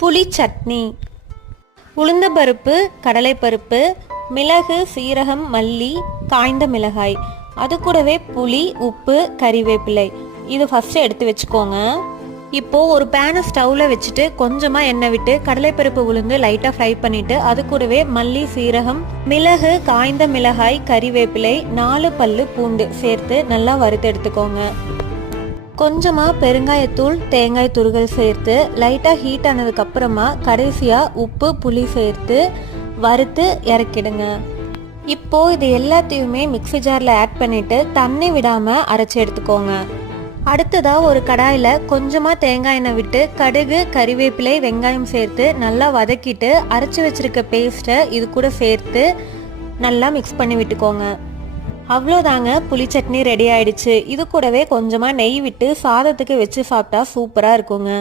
புளி சட்னி. உளுந்தம்பருப்பு, கடலைப்பருப்பு, மிளகு, சீரகம், மல்லி, காய்ந்த மிளகாய், அது கூடவே புளி, உப்பு, கறிவேப்பிலை. இது ஃபஸ்ட்டு எடுத்து வச்சுக்கோங்க. இப்போது ஒரு பேனை ஸ்டவ்வில் வச்சுட்டு கொஞ்சமாக எண்ணெய் விட்டு கடலைப்பருப்பு உளுந்து லைட்டாக ஃப்ரை பண்ணிவிட்டு அது கூடவே மல்லி, சீரகம், மிளகு, காய்ந்த மிளகாய், கறிவேப்பிலை, 4 பல்லு பூண்டு சேர்த்து நல்லா வறுத்து எடுத்துக்கோங்க. கொஞ்சமாக பெருங்காயத்தூள், தேங்காய் துருகல் சேர்த்து லைட்டாக ஹீட் ஆனதுக்கப்புறமா கடைசியாக உப்பு, புளி சேர்த்து வறுத்து இறக்கிடுங்க. இப்போது இது எல்லாத்தையுமே மிக்ஸி ஜாரில் ஆட் பண்ணிவிட்டு தண்ணி விடாமல் அரைச்சி எடுத்துக்கோங்க. அடுத்ததாக ஒரு கடாயில் கொஞ்சமாக தேங்காய் எண்ணெய் விட்டு கடுகு, கறிவேப்பிலை, வெங்காயம் சேர்த்து நல்லா வதக்கிட்டு அரைச்சி வச்சுருக்க பேஸ்ட்டை இது கூட சேர்த்து நல்லா மிக்ஸ் பண்ணி விட்டுக்கோங்க. அவ்வளோதாங்க, புளி சட்னி ரெடி ஆயிடுச்சு. இது கூடவே கொஞ்சமாக நெய் விட்டு சாதத்துக்கு வச்சு சாப்பிட்டா சூப்பராக இருக்குங்க.